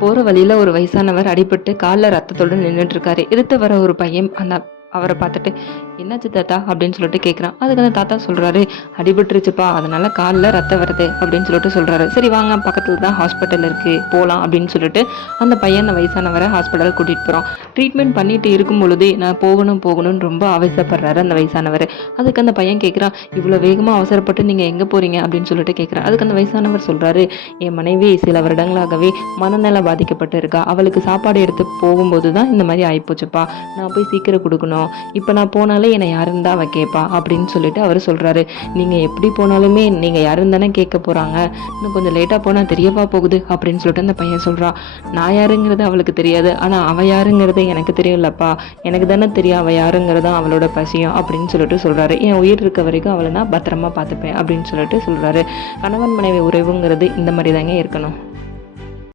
போற வழியில ஒரு வயசானவர் அடிபட்டு கால்ல ரத்தத்தோட நின்னுட்டு இருக்காரு. எதிர்த்து வர ஒரு பையன் அவரை பார்த்துட்டு, "என்னாச்சு தாத்தா?" அப்படின்னு சொல்லிட்டு கேட்குறான். அதுக்கு அந்த தாத்தா சொல்றாரு, "அடிபட்டுருச்சுப்பா, அதனால கால்ல ரத்தம் வருது" அப்படின்னு சொல்லிட்டு சொல்றாரு. "சரி வாங்க, பக்கத்துல தான் ஹாஸ்பிட்டல் இருக்கு, போலாம்" அப்படின்னு சொல்லிட்டு அந்த பையன் அந்த வயசானவரை ஹாஸ்பிட்டல் கூட்டிட்டு போறான். ட்ரீட்மெண்ட் பண்ணிட்டு இருக்கும் பொழுதே நான் போகணும் போகணும்னு ரொம்ப ஆவேசப்படுறாரு அந்த வயசானவர். அதுக்கு அந்த பையன் கேட்குறான், "இவ்வளோ வேகமா அவசரப்பட்டு நீங்க எங்க போறீங்க?" அப்படின்னு சொல்லிட்டு கேட்குறான். அதுக்கு அந்த வயசானவர் சொல்றாரு, "என் மனைவி சில வருடங்களாகவே மனநல பாதிக்கப்பட்டு இருக்கா. அவளுக்கு சாப்பாடு எடுத்து போகும்போது தான் இந்த மாதிரி ஆயிப்போச்சுப்பா. நான் போய் சீக்கிரம் கொடுக்கணும். இப்போ நான் போனாலே என்னை யாருன்னு தான் அவ கேட்பா" அப்படின்னு சொல்லிட்டு அவர் சொல்றாரு. "நீங்கள் எப்படி போனாலுமே நீங்கள் யாருன்னு தானே கேட்க போறாங்க. இன்னும் கொஞ்சம் லேட்டாக போனால் தெரியவா போகுது" அப்படின்னு சொல்லிட்டு அந்த பையன் சொல்றான். "நான் யாருங்கிறது அவளுக்கு தெரியாது, ஆனால் அவ யாருங்கிறது எனக்கு தெரியும்லப்பா. எனக்கு தானே தெரியும் அவ யாருங்கிறது அவளோட பசியும்" அப்படின்னு சொல்லிட்டு சொல்றாரு. "என் உயிர் இருக்க வரைக்கும் அவளை நான் பத்திரமா பார்த்துப்பேன்" அப்படின்னு சொல்லிட்டு சொல்றாரு. கணவன் மனைவி உறவுங்கிறது இந்த மாதிரி தாங்க இருக்கணும்.